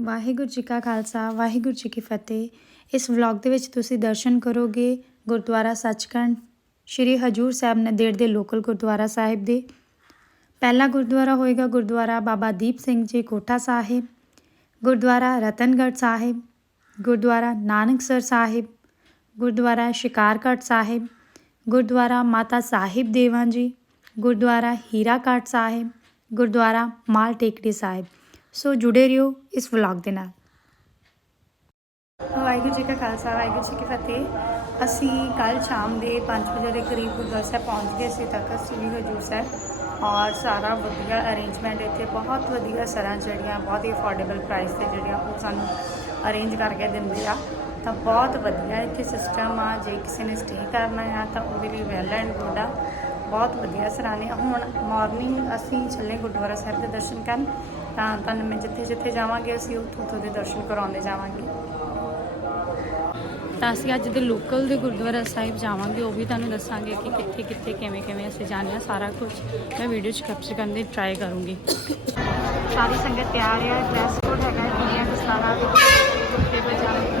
ਵਾਹਿਗੁਰੂ ਜੀ ਕਾ ਖਾਲਸਾ ਵਾਹਿਗੁਰੂ ਜੀ ਕੀ ਫਤਿਹ। ਇਸ ਵਲੌਗ ਦੇ ਵਿੱਚ ਤੁਸੀਂ ਦਰਸ਼ਨ ਕਰੋਗੇ ਗੁਰਦੁਆਰਾ ਸੱਚਖੰਡ ਸ਼੍ਰੀ ਹਜੂਰ ਸਾਹਿਬ ਨੰਦੇੜ ਦੇ ਲੋਕਲ ਗੁਰਦੁਆਰਾ ਸਾਹਿਬ ਦੇ। ਪਹਿਲਾ ਗੁਰਦੁਆਰਾ ਹੋਏਗਾ ਗੁਰਦੁਆਰਾ ਬਾਬਾ ਦੀਪ ਸਿੰਘ ਜੀ ਕੋਠਾ ਸਾਹਿਬ, ਗੁਰਦੁਆਰਾ ਰਤਨਗੜ੍ਹ ਸਾਹਿਬ, ਗੁਰਦੁਆਰਾ ਨਾਨਕਸਰ ਸਾਹਿਬ, ਗੁਰਦੁਆਰਾ ਸ਼ਿਕਾਰਗੜ੍ਹ ਸਾਹਿਬ, ਗੁਰਦੁਆਰਾ ਮਾਤਾ ਸਾਹਿਬ ਦੇਵਾਂ ਜੀ, ਗੁਰਦੁਆਰਾ ਹੀਰਾਘਾਟ ਸਾਹਿਬ, ਗੁਰਦੁਆਰਾ ਮਾਲ ਟੇਕੜੀ ਸਾਹਿਬ। ਸੋ ਜੁੜੇ ਰਹੋ ਇਸ ਵਲੌਗ ਦੇ ਨਾਲ। ਵਾਹਿਗੁਰੂ ਜੀ ਕਾ ਖਾਲਸਾ ਵਾਹਿਗੁਰੂ ਜੀ ਕੀ ਫਤਿਹ। ਅਸੀਂ ਕੱਲ੍ਹ ਸ਼ਾਮ ਦੇ 5 ਵਜੇ ਦੇ ਕਰੀਬ ਗੁਰਦੁਆਰਾ ਸਾਹਿਬ ਪਹੁੰਚ ਗਏ ਸੀ ਤਖਤ ਸ੍ਰੀ ਹਜੂਰ ਸਾਹਿਬ। ਔਰ ਸਾਰਾ ਵਧੀਆ ਅਰੇਂਜਮੈਂਟ ਇੱਥੇ, ਬਹੁਤ ਵਧੀਆ ਸਰਾਂ ਜਿਹੜੀਆਂ ਬਹੁਤ ਹੀ ਅਫੋਰਡੇਬਲ ਪ੍ਰਾਈਸ 'ਤੇ ਜਿਹੜੀਆਂ ਉਹ ਸਾਨੂੰ ਅਰੇਂਜ ਕਰਕੇ ਦਿੰਦੇ ਆ। ਤਾਂ ਬਹੁਤ ਵਧੀਆ ਇੱਥੇ ਸਿਸਟਮ ਆ। ਜੇ ਕਿਸੇ ਨੇ ਸਟੇ ਕਰਨਾ ਆ ਤਾਂ ਉਹਦੇ ਲਈ ਵੈਲ ਐਂਡ ਗੁੱਡ ਆ। ਬਹੁਤ ਵਧੀਆ ਸਰਾਣੇ। ਹੁਣ ਮਾਰਨਿੰਗ ਅਸੀਂ ਚੱਲੇ ਗੁਰਦੁਆਰਾ ਸਾਹਿਬ ਦੇ ਦਰਸ਼ਨ ਕਰਨ। ਤਾਂ ਤੁਹਾਨੂੰ ਮੈਂ ਜਿੱਥੇ ਜਾਵਾਂਗੇ ਅਸੀਂ ਉੱਥੋਂ ਦੇ ਦਰਸ਼ਨ ਕਰਾਉਂਦੇ ਜਾਵਾਂਗੇ। ਤਾਂ ਅਸੀਂ ਅੱਜ ਦੇ ਲੋਕਲ ਦੇ ਗੁਰਦੁਆਰਾ ਸਾਹਿਬ ਜਾਵਾਂਗੇ, ਉਹ ਵੀ ਤੁਹਾਨੂੰ ਦੱਸਾਂਗੇ ਕਿ ਕਿੱਥੇ ਕਿਵੇਂ ਅਸੀਂ ਜਾਂਦੇ ਹਾਂ। ਸਾਰਾ ਕੁਝ ਮੈਂ ਵੀਡੀਓ 'ਚ ਕੈਪਚਰ ਕਰਨ ਦੀ ਟਰਾਈ ਕਰੂੰਗੀ। ਸਾਰੀ ਸੰਗਤ ਤਿਆਰ ਹੈ। ਡਰੈਸ ਕੋਡ ਹੈਗਾ ਦੁਨੀਆ ਦਾ ਸਾਰਾ ਕੁੱਤੇ ਬਜਾਣੇ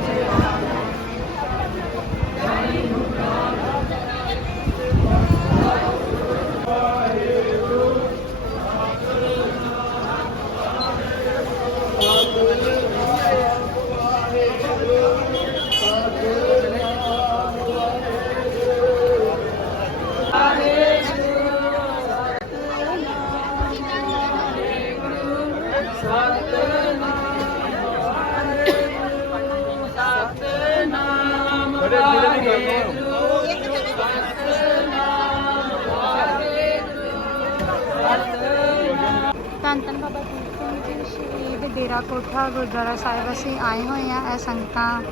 ਧੰਨ ਬਾਬਾ ਦੀਪ ਸਿੰਘ ਜੀ ਸ਼ਹੀਦ ਡੇਰਾ ਕੋਠਾ ਗੁਰਦੁਆਰਾ ਸਾਹਿਬ ਅਸੀਂ ਆਏ ਹੋਏ ਹਾਂ। ਇਹ ਸੰਗਤਾਂ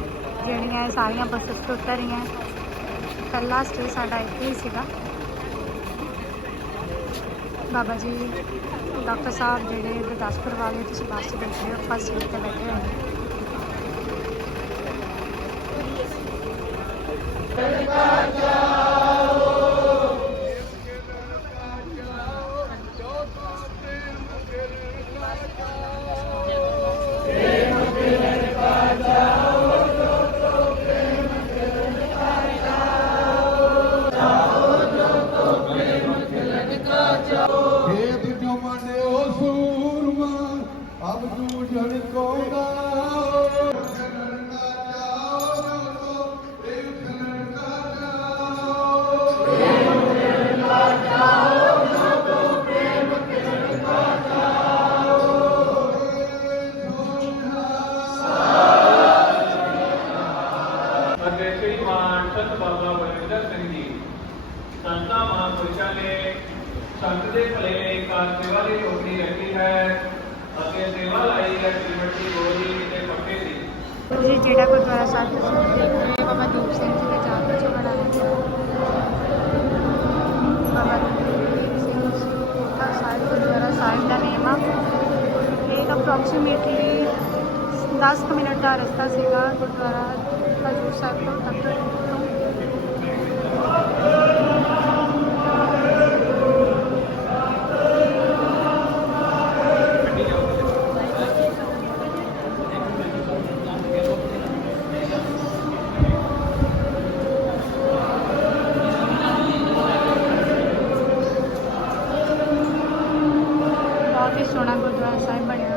ਜਿਹੜੀਆਂ ਇਹ ਸਾਰੀਆਂ ਬੱਸਾਂ ਤੋਂ ਉਤਰੀਆਂ। ਪਹਿਲਾ ਸਟੇ ਸਾਡਾ ਇੱਥੇ ਹੀ ਸੀਗਾ। ਬਾਬਾ ਜੀ ਡਾਕਟਰ ਸਾਹਿਬ ਜਿਹੜੇ ਗੁਰਦਾਸਪੁਰ ਵਾਲੇ, ਤੁਸੀਂ ਬੱਸ 'ਚ ਬੈਠੇ ਹੋ, ਫਸਟ ਸੀਟ 'ਤੇ ਬੈਠੇ ਹੋਏ ਨੇ। ਸੰਤਾਂ ਮਹਾਂਪੁਰਸ਼ਾਂ ਨੇ ਸੰਤ ਦੇ ਭਲੇ ਲਈ ਕਾਰ ਸੇਵਾ ਦੀ ਟੋਕਰੀ ਰੱਖੀ ਹੈ ਅਤੇ ਸੇਵਾ ਲਾਈ ਹੈ ਸਿਮਰਤੀ ਗੋਰੀ ਤੇ ਪੱਕੇ ਦੀ। ਜੀ ਜਿਹੜਾ ਗੁਰਦੁਆਰਾ ਸਾਹਿਬ ਤੁਸੀਂ ਦੇਖ ਰਹੇ ਹੋ ਬਾਬਾ ਦੀਪ ਸਿੰਘ ਜੀ ਦਾ ਜਾਪ ਵਿੱਚ ਬਣਾਇਆ ਗਿਆ। ਬਾਬਾ ਦੀਪ ਸਿੰਘ ਜੀ ਕੋਠਾ ਸਾਹਿਬ ਗੁਰਦੁਆਰਾ ਸਾਹਿਬ ਦਾ ਨੇਮ ਆ। ਇਹ ਅਪਰੋਕਸੀਮੇਟਲੀ 10 ਮਿੰਟ ਦਾ ਰਸਤਾ ਸੀਗਾ ਗੁਰਦੁਆਰਾ ਹਜੂਰ ਸਾਹਿਬ ਤੋਂ ਤਖਤ ਤੋਂ। बहुत ही सोहना गुरुद्वारा साहिब बनया।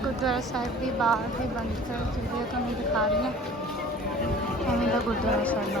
गुरुद्वारा साहिब की बाहर भी बंद कर चुकी है, तो मैं दिखा रही हूँ एवं का गुरुद्वारा साहिब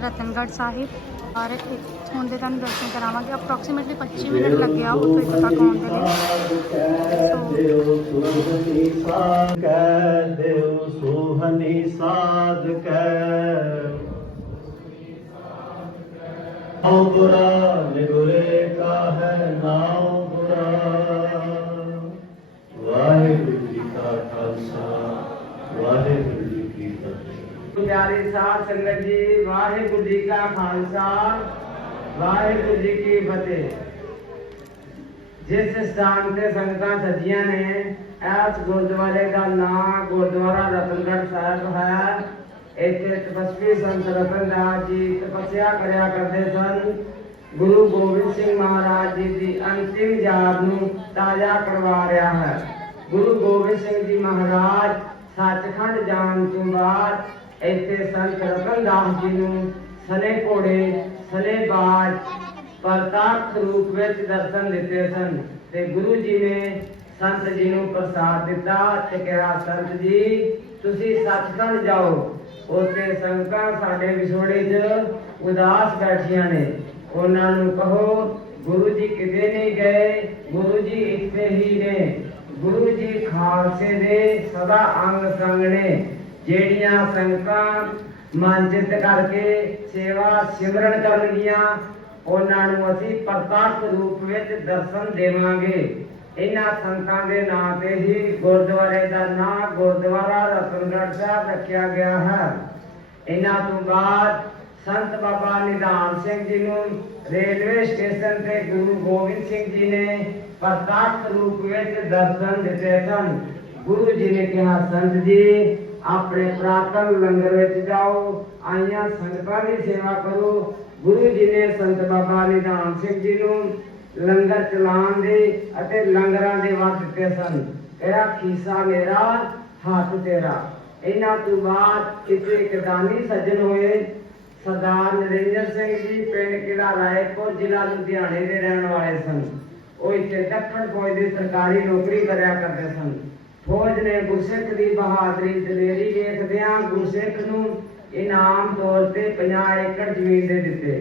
रतनगढ़ साहिब और इत्थों के तुहानूं दर्शन करावांगे। अप्रोक्सीमेटली 25 मिनट लगे आ उत्थों इत्थे तक आउण दे बुरा निगुरे का है नाम बुरा। वाहिगुरू जी का खालसा वाहिगुरू जी की फतेह। प्यारी साध संगत जी, वाहिगुरू जी का खालसा वाहिगुरू जी की फतेह। जिस स्थान से संगतां सजियां ने इस गुरुद्वारे का नाम गुरुद्वारा रतनगढ़ साहिब है। इत्थे तपस्वी संत रतनदास जी तपस्या करया करते सन। गुरु गोबिंद सिंह महाराज जी की अंतिम याद नूं ताजा करवा रहा है। गुरु गोबिंद सिंह जी महाराज सचखंड जाण तों बाद इत्थे संत रतनदास जी नूं सने घोड़े सने बाज प्रत्यक्ष रूप विच दर्शन दिते सन ते गुरु जी ने संत जी नूं प्रसाद दिता ते कहा, संत जी तुसी सचखंड जाओ, उत्थे संगतां साडे विछोड़े च उदास बैठियां ने, उन्हां नूं कहो गुरु जी किते नहीं गए, गुरु जी इत्थे ही ने। गुरु जी खालसे दे सदा अंग संग ने। ਜਿਹੜੀਆਂ ਸੰਗਤਾਂ ਮਨ ਚਿੱਤ ਕਰਕੇ ਸੇਵਾ ਸਿਮਰਨ ਕਰਨਗੀਆਂ ਉਹਨਾਂ ਨੂੰ ਅਸੀਂ ਪ੍ਰਤੱਖ ਰੂਪ ਵਿੱਚ ਦਰਸ਼ਨ ਦੇਵਾਂਗੇ। ਇਹਨਾਂ ਸੰਤਾਂ ਦੇ ਨਾਂ ਤੇ ਹੀ ਗੁਰਦੁਆਰੇ ਦਾ ਨਾਂ ਗੁਰਦੁਆਰਾ ਰਤਨਗੜ੍ਹ ਸਾਹਿਬ ਰੱਖਿਆ ਗਿਆ ਹੈ। ਇਹਨਾਂ ਤੋਂ ਬਾਅਦ ਸੰਤ ਬਾਬਾ ਨਿਧਾਨ ਸਿੰਘ ਜੀ ਨੂੰ ਰੇਲਵੇ ਸਟੇਸ਼ਨ ਤੇ ਗੁਰੂ ਗੋਬਿੰਦ ਸਿੰਘ ਜੀ ਨੇ ਪ੍ਰਤੱਖ ਰੂਪ ਵਿੱਚ ਦਰਸ਼ਨ ਦਿੱਤੇ ਸਨ। ਗੁਰੂ ਜੀ ਨੇ ਕਿਹਾ, ਸੰਤ ਜੀ अपने प्रातल लंगर विच जाओ, आईया संगतां दी सेवा करो। गुरु जी ने संत बाबा निधान सिंह जी नूं लंगर चलाउण दे अते लंगरां दे वट दिते सन। कहा, खीसा मेरा हथ तेरा। इन्हां तों बाद इत्थे इक दानी सज्जन होए सरदार नरेंद्र सिंह जी, पिंड किला रायपुर, जिला लुधियाणे दे रहण वाले सन। ਉਹ ਇੱਥੇ ਦੱਖਣ ਫੌਜ ਦੀ ਸਰਕਾਰੀ ਨੌਕਰੀ ਕਰਿਆ ਕਰਦੇ ਸਨ। ਫੌਜ ਨੇ ਗੁਰਸਿੱਖ ਦੀ ਬਹਾਦਰੀ ਦਲੇਰੀ ਵੇਖਦਿਆਂ ਗੁਰਸਿੱਖ ਨੂੰ ਇਨਾਮ ਤੌਰ ਤੇ 50 ਏਕੜ ਜ਼ਮੀਨ ਦੇ ਦਿੱਤੇ।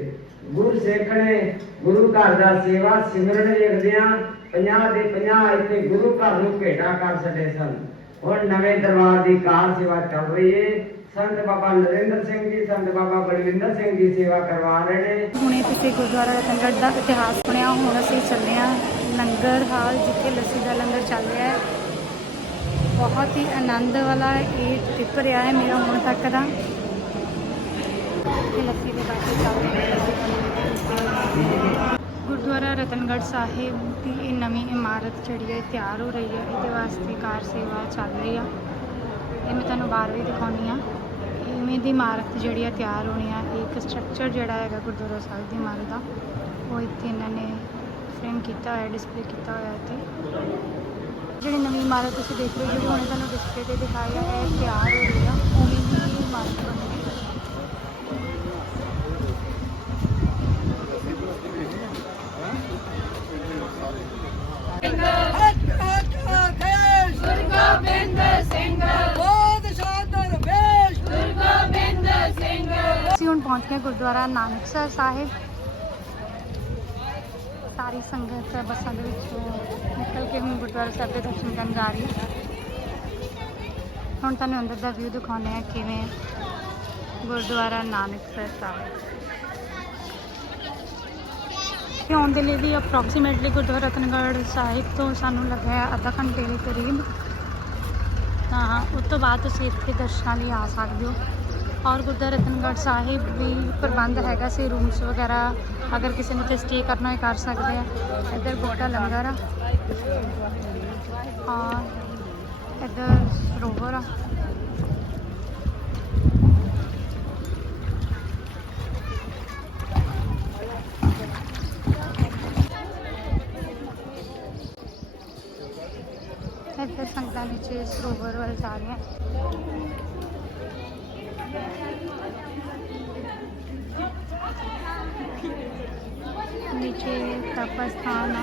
ਗੁਰਸਿੱਖ ਨੇ ਗੁਰੂ ਘਰ ਦਾ ਸੇਵਾ ਸਿਮਰਨ ਵੇਖਦਿਆਂ 50 ਦੇ 50 ਇੱਥੇ ਗੁਰੂ ਘਰ ਨੂੰ ਭੇਟਾ ਕਰ ਛੱਡੇ ਸਨ। ਹੁਣ ਨਵੇਂ ਦਰਬਾਰ ਦੀ ਕਾਰ ਸੇਵਾ ਚੱਲ ਰਹੀ ਹੈ। संत बाबा नरेंद्र सिंह जी, संत बाबा बलविंदर सिंह जी सेवा करवा रहे हैं। ਹੁਣੇ ਤੁਸੀਂ ਗੁਰਦੁਆਰਾ ਰਤਨਗੜ੍ਹ ਦਾ ਇਤਿਹਾਸ ਸੁਣਿਆ। ਹੁਣ ਅਸੀਂ ਚੱਲੇ ਹਾਂ ਲੰਗਰ ਹਾਲ, ਜਿੱਥੇ ਲੱਸੀ ਦਾ ਲੰਗਰ ਚੱਲ ਰਿਹਾ ਹੈ। ਬਹੁਤ ਹੀ ਆਨੰਦ ਵਾਲਾ ਇਹ ਟ੍ਰਿਪ ਰਿਹਾ ਹੈ ਮੇਰਾ ਹੁਣ ਤੱਕ ਦਾ। ਲੱਸੀ ਦੇ ਬਾਕੀ ਚੱਲ ਗੁਰਦੁਆਰਾ ਰਤਨਗੜ੍ਹ ਸਾਹਿਬ ਦੀ ਇਹ ਨਵੀਂ ਇਮਾਰਤ ਜਿਹੜੀ ਹੈ ਤਿਆਰ ਹੋ ਰਹੀ ਹੈ। ਇਹਦੇ ਵਾਸਤੇ ਕਾਰ ਸੇਵਾ ਚੱਲ ਰਹੀ ਆ। ਇਹ ਮੈਂ ਤੁਹਾਨੂੰ ਬਾਹਰ ਵੀ ਦਿਖਾਉਂਦੀ ਹਾਂ। ਇਵੇਂ ਦੀ ਇਮਾਰਤ ਜਿਹੜੀ ਆ ਤਿਆਰ ਹੋਣੀ ਆ। ਇੱਕ ਸਟਰਕਚਰ ਜਿਹੜਾ ਹੈਗਾ ਗੁਰਦੁਆਰਾ ਸਾਹਿਬ ਦੀ ਇਮਾਰਤ ਦਾ, ਉਹ ਇੱਥੇ ਇਹਨਾਂ ਨੇ ਫਰੇਮ ਕੀਤਾ ਹੋਇਆ, ਡਿਸਪਲੇ ਕੀਤਾ ਹੋਇਆ। ਇੱਥੇ ਜਿਹੜੀ ਨਵੀਂ ਇਮਾਰਤ ਤੁਸੀਂ ਦੇਖ ਰਹੇ ਹੋ, ਜਿਹੜੀ ਹੁਣੇ ਤੁਹਾਨੂੰ ਡਿਸਪਲੇ 'ਤੇ ਦਿਖਾਈ ਆ, ਇਹ ਤਿਆਰ ਹੋ ਰਹੀ ਆ। ਉਵੇਂ ਦੀ ਇਮਾਰਤ ਬਣੀ ਹੈ। ਅਸੀਂ ਹੁਣ ਪਹੁੰਚ ਗਏ ਗੁਰਦੁਆਰਾ ਨਾਨਕਸਰ ਸਾਹਿਬ। ਸਾਰੀ ਸੰਗਤ ਬੱਸਾਂ ਦੇ ਵਿੱਚੋਂ ਨਿਕਲ ਕੇ ਹੁਣ ਗੁਰਦੁਆਰਾ ਸਾਹਿਬ ਦੇ ਦਰਸ਼ਨ ਕਰਨ ਜਾ ਰਹੀ ਹੈ। ਹੁਣ ਤੁਹਾਨੂੰ ਅੰਦਰ ਦਾ ਵਿਊ ਦਿਖਾਉਂਦੇ ਹਾਂ ਕਿਵੇਂ ਗੁਰਦੁਆਰਾ ਨਾਨਕਸਰ ਸਾਹਿਬ। ਆਉਣ ਦੇ ਲਈ ਵੀ ਅਪਰੋਕਸੀਮੇਟਲੀ ਗੁਰਦੁਆਰਾ ਰਤਨਗੜ੍ਹ ਸਾਹਿਬ ਤੋਂ ਸਾਨੂੰ ਲੱਗਾ ਅੱਧਾ ਘੰਟੇ ਦੇ ਕਰੀਬ। ਤਾਂ ਉਸ ਤੋਂ ਬਾਅਦ ਤੁਸੀਂ ਇੱਥੇ ਦਰਸ਼ਨਾਂ ਲਈ ਆ ਸਕਦੇ ਹੋ। ਔਰ ਗੁਰਦੁਆਰਾ ਰਤਨਗੜ੍ਹ ਸਾਹਿਬ ਵੀ ਪ੍ਰਬੰਧ ਹੈਗਾ ਸੀ, ਰੂਮਸ ਵਗੈਰਾ ਅਗਰ ਕਿਸੇ ਨੂੰ ਇੱਥੇ ਸਟੇ ਕਰਨਾ ਹੋਏ ਕਰ ਸਕਦੇ ਆ। ਇੱਧਰ ਗੋਟਾ ਲੰਗਰ ਆ ਔਰ ਇੱਧਰ ਸਰੋਵਰ ਆ। ਇੱਧਰ ਸੰਗਤਾਂ ਨੀਚੇ ਸਰੋਵਰ ਵੱਲ ਜਾ ਰਹੀਆਂ। नीचे तप स्थान आ,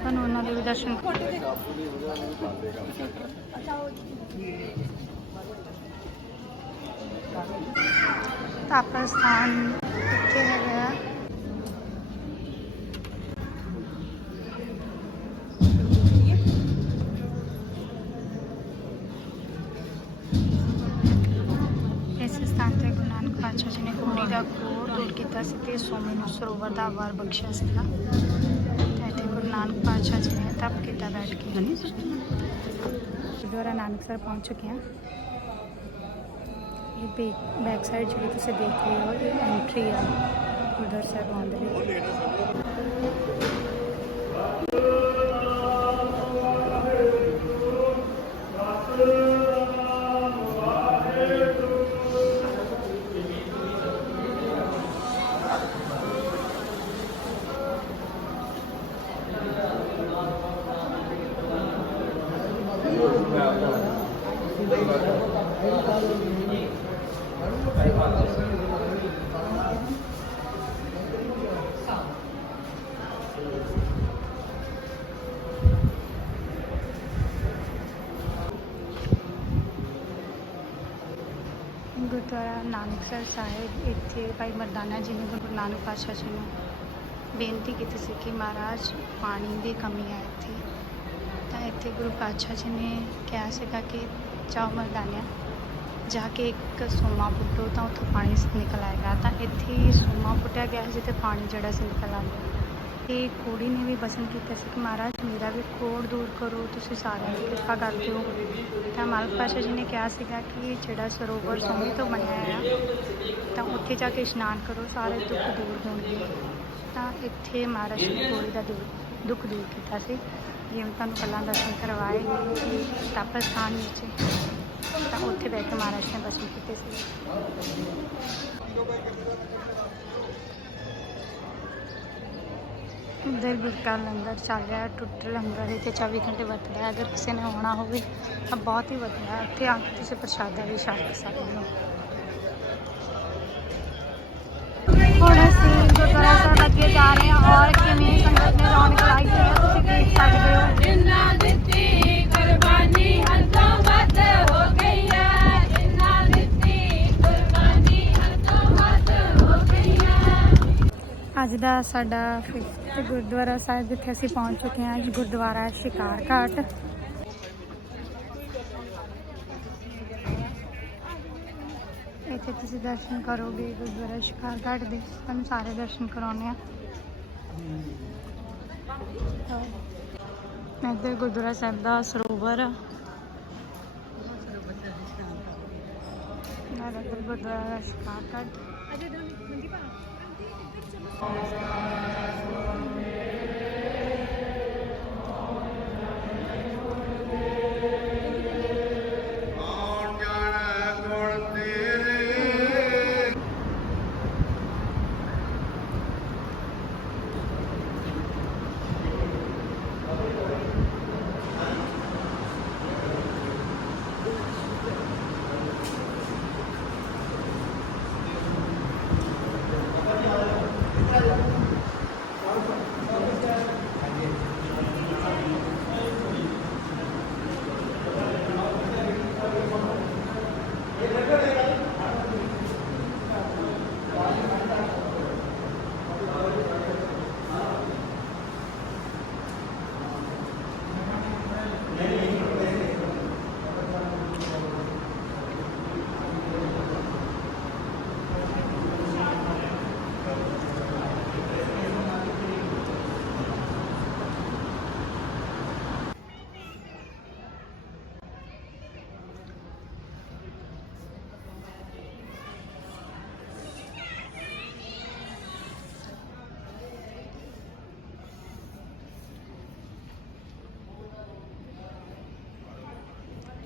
ਤੁਹਾਨੂੰ ਉਹਨਾਂ ਦੇ ਵੀ ਦਰਸ਼ਨ ਤਪ ਸਥਾਨ ਇੱਥੇ ਹੈਗਾ ਆ। ਇਸ ਸਥਾਨ ਤੇ ਗੁਰੂ ਨਾਨਕ ਪਾਤਸ਼ਾਹ ਜੀ ਨੇ ਕੋੜੀ ਦਾ ਕੋਹ ਦੂਰ ਕੀਤਾ ਸੀ ਤੇ ਸੋਮੇ ਨੂੰ ਸਰੋਵਰ ਦਾ ਵਾਰ ਬਖਸ਼ਿਆ ਸੀਗਾ। ਤੇ ਇੱਥੇ ਗੁਰੂ ਨਾਨਕ ਪਾਤਸ਼ਾਹ ਜੀ ਨੇ ਤਪ ਕੀਤਾ ਬੈਠ ਕੇ। ਗੁਰਦੁਆਰਾ ਨਾਨਕਸਰ ਪਹੁੰਚ ਚੁੱਕੇ ਹਾਂ। ਇਹ ਬੈਕ ਸਾਈਡ ਜਿਹੜੀ ਤੁਸੀਂ ਦੇਖ ਰਹੇ ਹੋ ਇਹ ਐਂਟਰੀ ਆ ਗੁਰਦੁਆਰਾ ਸਾਹਿਬ ਆਉਣ ਦੇ ਵਿੱਚ। ਗੁਰਦੁਆਰਾ ਨਾਨਕਸਰ ਸਾਹਿਬ, ਇੱਥੇ ਭਾਈ ਮਰਦਾਨਾ ਜੀ ਨੇ ਗੁਰੂ ਨਾਨਕ ਪਾਤਸ਼ਾਹ ਜੀ ਨੂੰ ਬੇਨਤੀ ਕੀਤੀ ਸੀ ਕਿ ਮਹਾਰਾਜ ਪਾਣੀ ਦੀ ਕਮੀ ਹੈ ਇੱਥੇ। ਤਾਂ ਇੱਥੇ ਗੁਰੂ ਪਾਤਸ਼ਾਹ ਜੀ ਨੇ ਕਿਹਾ ਸੀਗਾ ਕਿ ਜਾਓ ਮਰਦਾਨਿਆ ਜਾ ਕੇ ਇੱਕ ਸੋਮਾ ਪੁੱਟੋ ਤਾਂ ਉੱਥੋਂ ਪਾਣੀ ਨਿਕਲ ਆਏਗਾ। ਤਾਂ ਇੱਥੇ ਸੋਮਾ ਪੁੱਟਿਆ ਗਿਆ ਸੀ ਤੇ ਪਾਣੀ ਜਿਹੜਾ ਸੀ ਨਿਕਲ ਆ ਗਿਆ। ਇਹ ਕੋੜੀ ਨੇ ਵੀ ਬਚਨ ਕੀਤਾ ਸੀ ਕਿ ਮਹਾਰਾਜ ਮੇਰਾ ਵੀ ਕੋੜ ਦੂਰ ਕਰੋ, ਤੁਸੀਂ ਸਾਰਿਆਂ ਦੀ ਕਿਰਪਾ ਕਰ ਦਿਓ। ਤਾਂ ਮਾਲਕ ਪਾਤਸ਼ਾਹ ਜੀ ਨੇ ਕਿਹਾ ਸੀਗਾ ਕਿ ਜਿਹੜਾ ਸਰੋਵਰ ਸੋਨੇ ਤੋਂ ਬਣਿਆ ਆ ਤਾਂ ਉੱਥੇ ਜਾ ਕੇ ਇਸ਼ਨਾਨ ਕਰੋ, ਸਾਰੇ ਦੁੱਖ ਦੂਰ ਹੋਣਗੇ। ਤਾਂ ਇੱਥੇ ਮਹਾਰਾਜ ਨੇ ਕੋੜੀ ਦਾ ਦੁੱਖ ਦੂਰ ਕੀਤਾ ਸੀ। ਜਿਵੇਂ ਤੁਹਾਨੂੰ ਪਹਿਲਾਂ ਦਰਸ਼ਨ ਕਰਵਾਏ ਗਏ ਤਪ ਸਥਾਨ ਵਿੱਚ, ਤਾਂ ਉੱਥੇ ਬੈਠ ਕੇ ਮਹਾਰਾਜ ਨੇ ਬਚਨ ਕੀਤੇ ਸੀ। ਇੱਧਰ ਗੁਟਕਾ ਲੰਗਰ ਚੱਲ ਰਿਹਾ, ਟੁੱਟ ਲੰਗਰ ਇੱਥੇ 24 ਘੰਟੇ ਵਰਤ ਰਿਹਾ। ਅਗਰ ਕਿਸੇ ਨੇ ਆਉਣਾ ਹੋਵੇ ਤਾਂ ਬਹੁਤ ਹੀ ਵਧੀਆ, ਇੱਥੇ ਆ ਕੇ ਤੁਸੀਂ ਪ੍ਰਸ਼ਾਦਾ ਵੀ ਛਕ ਸਕਦੇ ਹੋ। ਹੁਣ ਅਸੀਂ ਗੁਰਦੁਆਰਾ ਸਾਹਿਬ ਅੱਗੇ ਜਾ ਰਹੇ ਹਾਂ ਔਰ ਕਿਵੇਂ ਸੰਗਤ ਨੇ ਰੌਣਕ ਲਾਈ ਹੋਈ ਹੈ ਤੁਸੀਂ ਦੇਖ ਸਕਦੇ ਹੋ। ਅੱਜ ਦਾ ਸਾਡਾ 5th ਗੁਰਦੁਆਰਾ ਸਾਹਿਬ ਜਿੱਥੇ ਅਸੀਂ ਪਹੁੰਚ ਚੁੱਕੇ ਹਾਂ, ਗੁਰਦੁਆਰਾ ਸ਼ਿਕਾਰ ਘਾਟ। ਇੱਥੇ ਤੁਸੀਂ ਦਰਸ਼ਨ ਕਰੋਗੇ ਗੁਰਦੁਆਰਾ ਸ਼ਿਕਾਰ ਘਾਟ ਦੇ। ਤੁਹਾਨੂੰ ਸਾਰੇ ਦਰਸ਼ਨ ਕਰਾਉਂਦੇ ਆ। ਇੱਧਰ ਗੁਰਦੁਆਰਾ ਸਾਹਿਬ ਦਾ ਸਰੋਵਰ ਆ। ਇੱਧਰ ਗੁਰਦੁਆਰਾ ਸ਼ਿਕਾਰ ਘਾਟ।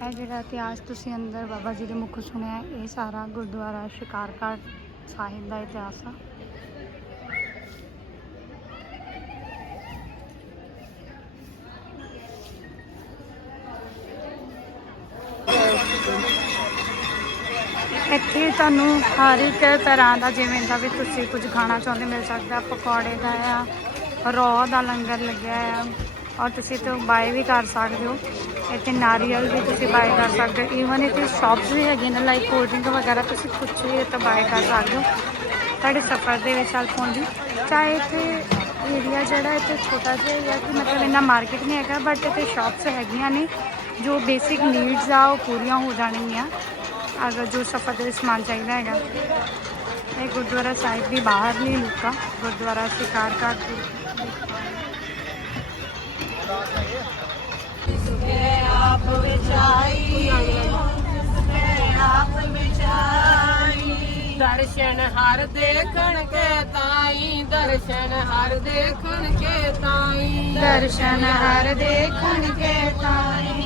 ਇਹ ਜਿਹੜਾ ਇਤਿਹਾਸ ਤੁਸੀਂ ਅੰਦਰ ਬਾਬਾ ਜੀ ਦੇ ਮੁੱਖ ਸੁਣਿਆ, ਇਹ ਸਾਰਾ ਗੁਰਦੁਆਰਾ ਸ਼ਿਕਾਰ ਘਾਟ ਸਾਹਿਬ ਦਾ ਇਤਿਹਾਸ ਆ। ਇੱਥੇ ਤੁਹਾਨੂੰ ਹਰ ਇੱਕ ਤਰ੍ਹਾਂ ਦਾ ਜਿਵੇਂ ਦਾ ਵੀ ਤੁਸੀਂ ਕੁਝ ਖਾਣਾ ਚਾਹੁੰਦੇ ਮਿਲ ਸਕਦਾ। ਪਕੌੜੇ ਦਾ ਆ, ਰੋਹ ਦਾ ਲੰਗਰ ਲੱਗਿਆ ਆ, और तुसी तो बाय भी कर सकते हो। इतने नारियल भी तुसी बाय कर सकते हो। ईवन इतने शॉप्स भी है ना, लाइक कोल्ड ड्रिंक वगैरह तुसी कुछ भी इतना बाय कर सकते हो तुहाडे सफ़र दे विच हेल्प होंदी। चाहे इत्थे एरिया जिहड़ा इत्थे छोटा जिहा ही है कि मतलब इन्ना मार्केट नहीं हैगा, बट इत्थे शॉप्स हैगियां ने जो बेसिक नीड्स आ वो पूरियां हो जाणगियां अगर जो सफ़र दे समान चाहिदा हैगा। ये गुरुद्वारा साहिब की बाहरली लुक आ गुरुद्वारा शिकार घाट की। दर्शन हर देखण के ताई, दर्शन हर देखण के ताई, दर्शन हर देखण के ताई।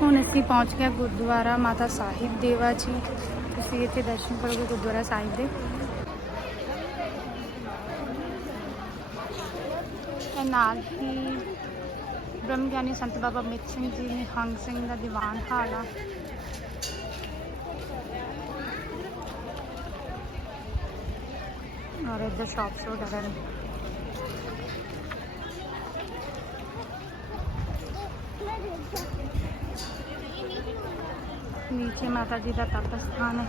ਹੁਣ ਅਸੀਂ ਪਹੁੰਚ ਗਏ ਗੁਰਦੁਆਰਾ ਮਾਤਾ ਸਾਹਿਬ ਦੇਵਾ ਜੀ। ਤੁਸੀਂ ਇੱਥੇ ਦਰਸ਼ਨ ਕਰੋਗੇ ਗੁਰਦੁਆਰਾ ਸਾਹਿਬ ਦੇ। ਤੇ ਨਾਲ ਹੀ ਬ੍ਰਹਮ ਗਿਆਨੀ ਸੰਤ ਬਾਬਾ ਮਿੱਤ ਸਿੰਘ ਜੀ ਨਿਹੰਗ ਸਿੰਘ ਦਾ ਦੀਵਾਨ ਹਾਲ ਆ। और इधर शॉप्स वगैरह ने। नीचे माता जी का तप स्थान है,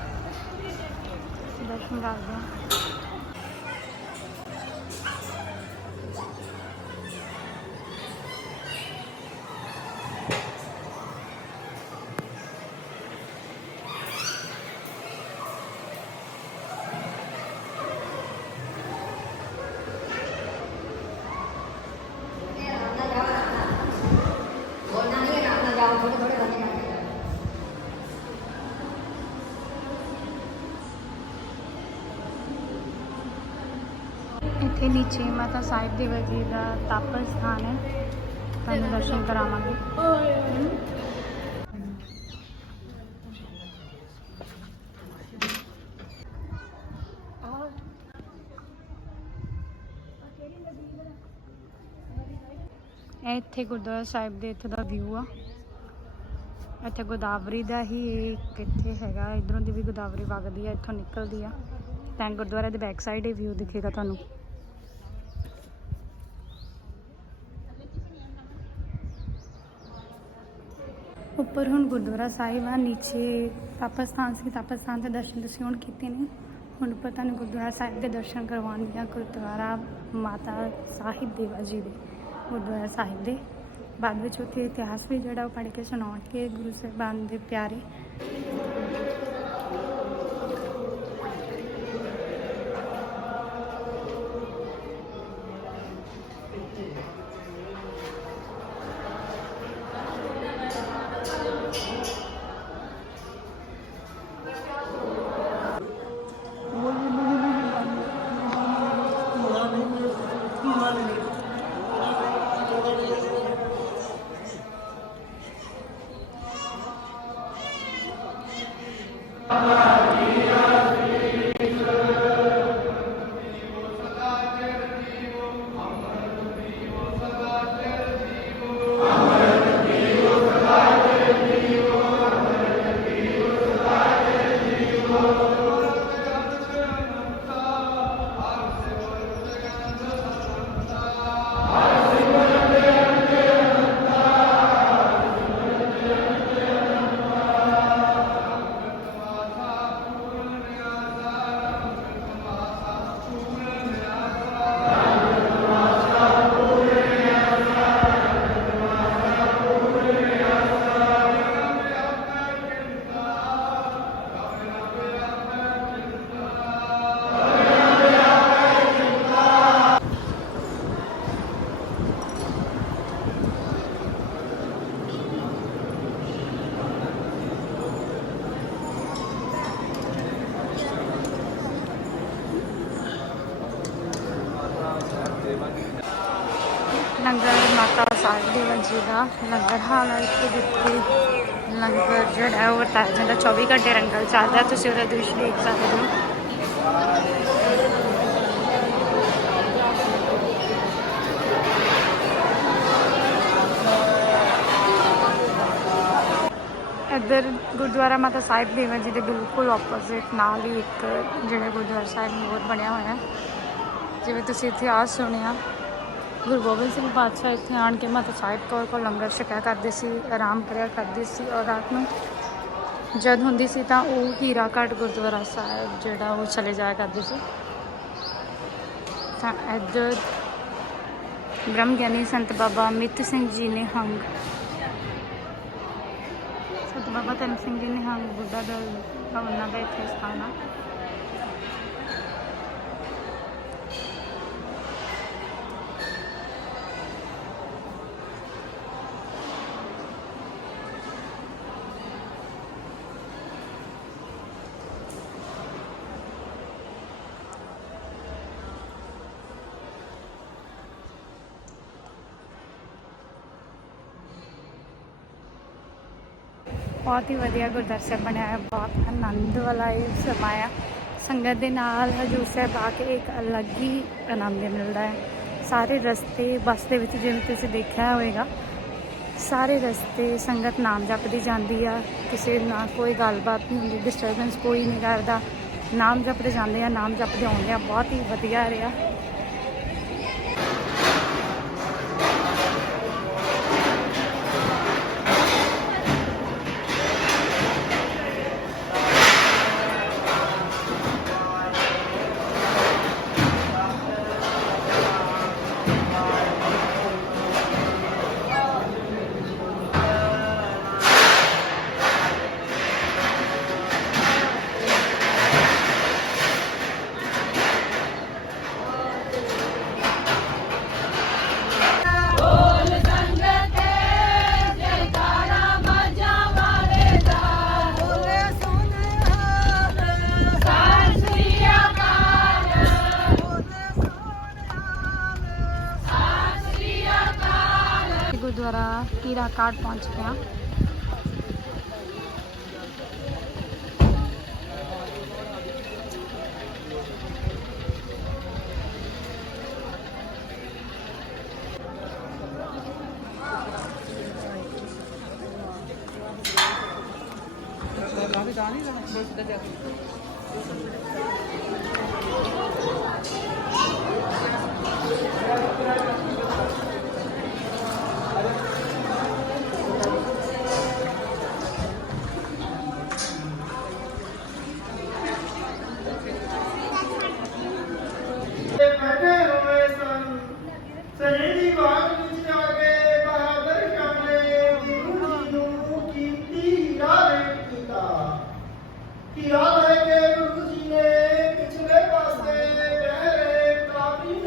दर्शन करते हैं। ਇੱਥੇ ਨੀਚੇ ਮਾਤਾ ਸਾਹਿਬ ਦੇਵਾ ਜੀ ਦਾ ਤਪ ਸਥਾਨ ਹੈ, ਤੁਹਾਨੂੰ ਦਰਸ਼ਨ ਕਰਾਵਾਂਗੇ। ਇਹ ਇੱਥੇ ਗੁਰਦੁਆਰਾ ਸਾਹਿਬ ਦੇ ਇੱਥੇ ਦਾ ਵਿਊ ਆ। ਇੱਥੇ ਗੋਦਾਵਰੀ ਦਾ ਹੀ ਇੱਕ ਇੱਥੇ ਹੈਗਾ, ਇਧਰੋਂ ਦੀ ਵੀ ਗੋਦਾਵਰੀ ਵਗਦੀ ਆ, ਇੱਥੋਂ ਨਿਕਲਦੀ ਆ। ਤਾਂ ਗੁਰਦੁਆਰੇ ਦੇ ਬੈਕ ਸਾਈਡ ਇਹ ਵਿਊ ਦਿਖੇਗਾ ਤੁਹਾਨੂੰ। ਉੱਪਰ ਹੁਣ ਗੁਰਦੁਆਰਾ ਸਾਹਿਬ ਆ, ਨੀਚੇ ਤਪ ਸਥਾਨ ਸੀ। ਤਪ ਸਥਾਨ ਦੇ ਦਰਸ਼ਨ ਤੁਸੀਂ ਹੁਣ ਕੀਤੇ ਨੇ। ਹੁਣ ਉੱਪਰ ਤੁਹਾਨੂੰ ਗੁਰਦੁਆਰਾ ਸਾਹਿਬ ਦੇ ਦਰਸ਼ਨ ਕਰਵਾਉਣਗੇ। ਗੁਰਦੁਆਰਾ ਮਾਤਾ ਸਾਹਿਬ ਦੇਵਾ ਜੀ ਦੇ ਗੁਰਦੁਆਰਾ ਸਾਹਿਬ ਦੇ ਬਾਅਦ ਵਿੱਚ ਉੱਥੇ ਇਤਿਹਾਸ ਵੀ ਜਿਹੜਾ ਉਹ ਪੜ੍ਹ ਕੇ ਸੁਣਾਉਣਗੇ ਗੁਰੂ ਸਾਹਿਬਾਨ ਦੇ ਪਿਆਰੇ। ਲੰਗਰ ਮਾਤਾ ਸਾਹਿਬ ਦੇਵਾ ਜੀ ਦਾ ਲੰਗਰ ਹਾਲ ਹੈ। ਇੱਥੇ ਜਿੱਥੇ ਲੰਗਰ ਜਿਹੜਾ ਹੈ ਉਹ ਵਰਤਾਇਆ ਜਾਂਦਾ, 24 ਘੰਟੇ ਲੰਗਰ ਚੱਲਦਾ। ਤੁਸੀਂ ਉਹਦਾ ਦ੍ਰਿਸ਼ ਦੇਖ ਸਕਦੇ ਹੋ। ਇੱਧਰ ਗੁਰਦੁਆਰਾ ਮਾਤਾ ਸਾਹਿਬ ਦੇਵਾ ਜੀ ਦੇ ਬਿਲਕੁਲ ਆਪੋਜ਼ਿਟ ਨਾਲ ਹੀ ਇੱਕ ਜਿਹੜਾ ਗੁਰਦੁਆਰਾ ਸਾਹਿਬ ਹੋਰ ਬਣਿਆ ਹੋਇਆ, ਜਿਵੇਂ ਤੁਸੀਂ ਇਤਿਹਾਸ ਸੁਣਿਆ ਗੁਰੂ ਗੋਬਿੰਦ ਸਿੰਘ ਪਾਤਸ਼ਾਹ ਇੱਥੇ ਆਣ ਕੇ ਮਾਤਾ ਸਾਹਿਬ ਕੌਰ ਕੋਲ ਲੰਗਰ ਛਕਿਆ ਕਰਦੇ ਸੀ, ਆਰਾਮ ਕਰਿਆ ਕਰਦੇ ਸੀ। ਔਰ ਰਾਤ ਨੂੰ ਜਦ ਹੁੰਦੀ ਸੀ ਤਾਂ ਉਹ ਹੀਰਾ ਘਾਟ ਗੁਰਦੁਆਰਾ ਸਾਹਿਬ ਜਿਹੜਾ ਉਹ ਚਲੇ ਜਾਇਆ ਕਰਦੇ ਸੀ। ਤਾਂ ਇੱਧਰ ਬ੍ਰਹਮ ਗਿਆਨੀ ਸੰਤ ਬਾਬਾ ਅਮਿਤ ਸਿੰਘ ਜੀ ਨਿਹੰਗ, ਸੰਤ ਬਾਬਾ ਧੰਨ ਸਿੰਘ ਜੀ ਨਿਹੰਗ ਬੁੱਢਾ ਦਲ ਦਾ ਉਹਨਾਂ ਦਾ ਇੱਥੇ ਸਥਾਨ ਆ। ਬਹੁਤ ਹੀ ਵਧੀਆ ਗੁਰਦੁਆਰਾ ਸਾਹਿਬ ਬਣਿਆ ਹੈ, ਬਹੁਤ ਆਨੰਦ ਵਾਲਾ ਇਹ ਸਮਾਂ ਆ। ਸੰਗਤ ਦੇ ਨਾਲ ਹਜ਼ੂਰ ਸਾਹਿਬ ਆ ਕੇ ਇੱਕ ਅਲੱਗ ਹੀ ਆਨੰਦ ਮਿਲਦਾ ਹੈ। ਸਾਰੇ ਰਸਤੇ ਬੱਸ ਦੇ ਵਿੱਚ ਜਿਵੇਂ ਤੁਸੀਂ ਦੇਖਿਆ ਹੋਵੇਗਾ, ਸਾਰੇ ਰਸਤੇ ਸੰਗਤ ਨਾਮ ਜਪਦੀ ਜਾਂਦੀ ਆ, ਕਿਸੇ ਨਾਲ ਕੋਈ ਗੱਲਬਾਤ ਨਹੀਂ ਹੁੰਦੀ, ਡਿਸਟਰਬੈਂਸ ਕੋਈ ਨਹੀਂ ਕਰਦਾ, ਨਾਮ ਜਪਦੇ ਜਾਂਦੇ ਆ, ਨਾਮ ਜਪਦੇ ਆਉਂਦੇ ਆ। ਬਹੁਤ ਹੀ ਵਧੀਆ ਰਿਹਾ। ਗੁਰਦੁਆਰਾ ਹੀਰਾ ਘਾਟ ਪਹੁੰਚ ਗਿਆ। ਬੈਠੇ ਹੋਏ ਸਨ ਸਜੇਦੀ ਬਾਗ ਵਿੱਚ ਆ ਕੇ ਬਹਾਦਰ ਸ਼ਾਹ ਨੇ ਗੁਰੂ ਜੀ ਨੂੰ ਕੀਮਤੀ ਹੀਰਾ ਭੇਟ ਕੀਤਾ। ਹੀਰਾ ਲੈ ਕੇ ਗੁਰੂ ਜੀ ਨੇ ਪਿਛਲੇ ਪਾਸੇ ਬਹਿ ਰਹੇ ਕਾਫੀ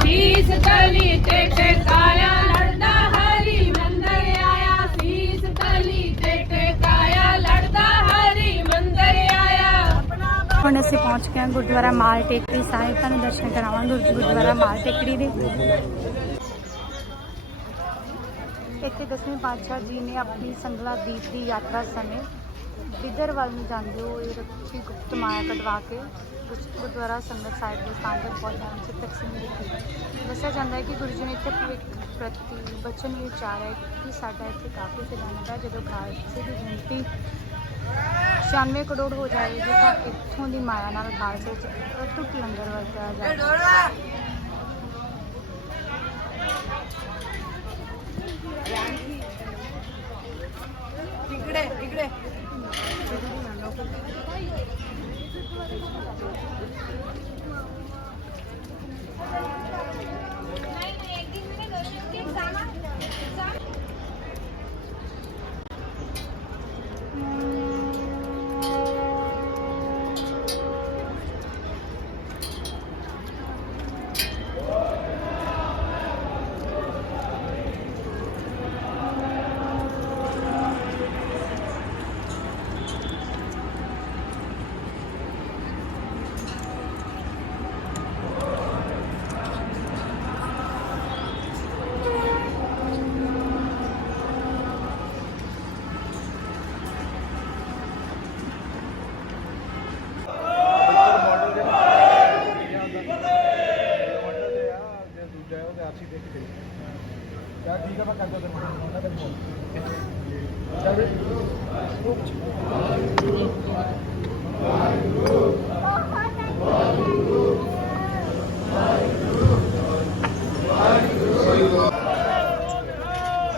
ਸੀਸ ਤਲੀ ਤੇ ਟਿਕਾਇਆ ਲੜਦਾ ਹਰੀ ਮੰਦਰ ਆਇਆ ਸੀਸ ਤਲੀ ਤੇ ਟਿਕਾਇਆ ਲੜਦਾ ਹਰੀ ਮੰਦਰ ਆਇਆ। ਹੁਣ ਅਸੀਂ ਪਹੁੰਚ ਗਏ ਹਾਂ ਗੁਰਦੁਆਰਾ ਮਾਲ ਟੇਕੜੀ ਸਾਹਿਬ। ਤੁਹਾਨੂੰ ਦਰਸ਼ਨ ਕਰਾਵਾਂਗੇ ਗੁਰਦੁਆਰਾ ਮਾਲ ਟੇਕੜੀ ਦੇ। ਇੱਥੇ 10ਵੇਂ ਪਾਤਸ਼ਾਹ ਜੀ ਨੇ ਆਪਣੀ ਸੰਗਲਾ ਦੀਪ ਦੀ ਯਾਤਰਾ ਸਮੇਂ ਬਿੱਦਰ ਵੱਲ ਨੂੰ ਜਾਂਦੇ ਹੋਏ ਰੱਖੀ ਗੁਪਤ ਮਾਇਆ ਕਢਵਾ ਕੇ ਗੁਰਦੁਆਰਾ ਸੰਗਤ ਸਾਹਿਬ ਦੇ ਸਥਾਨ ਤੱਕ ਪਹੁੰਚਣ ਵਿੱਚ ਤਕਸੀਮ ਦਿੱਤੀ। ਦੱਸਿਆ ਜਾਂਦਾ ਹੈ ਕਿ ਗੁਰੂ ਜੀ ਨੇ ਇੱਥੇ ਭਵਿੱਖ ਪ੍ਰਤੀ ਬਚਨ ਵੀ ਉਚਾਰਿਆ ਕਿ ਸਾਡਾ ਇੱਥੇ ਕਾਫੀ ਸਿਧਾਂਤ ਹੈ, ਜਦੋਂ ਖਾਲਸੇ ਦੀ ਗਿਣਤੀ 96 ਕਰੋੜ ਹੋ ਜਾਵੇਗੀ ਤਾਂ ਇੱਥੋਂ ਦੀ ਮਾਇਆ ਨਾਲ ਖਾਲਸੇ ਵਿੱਚ ਅਟੁੱਟ ਲੰਗਰ ਵਰਤਿਆ ਜਾਵੇਗਾ।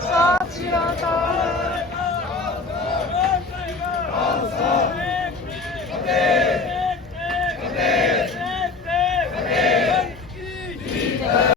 ਸਤਿ ਸ਼੍ਰੀ ਅਕਾਲ।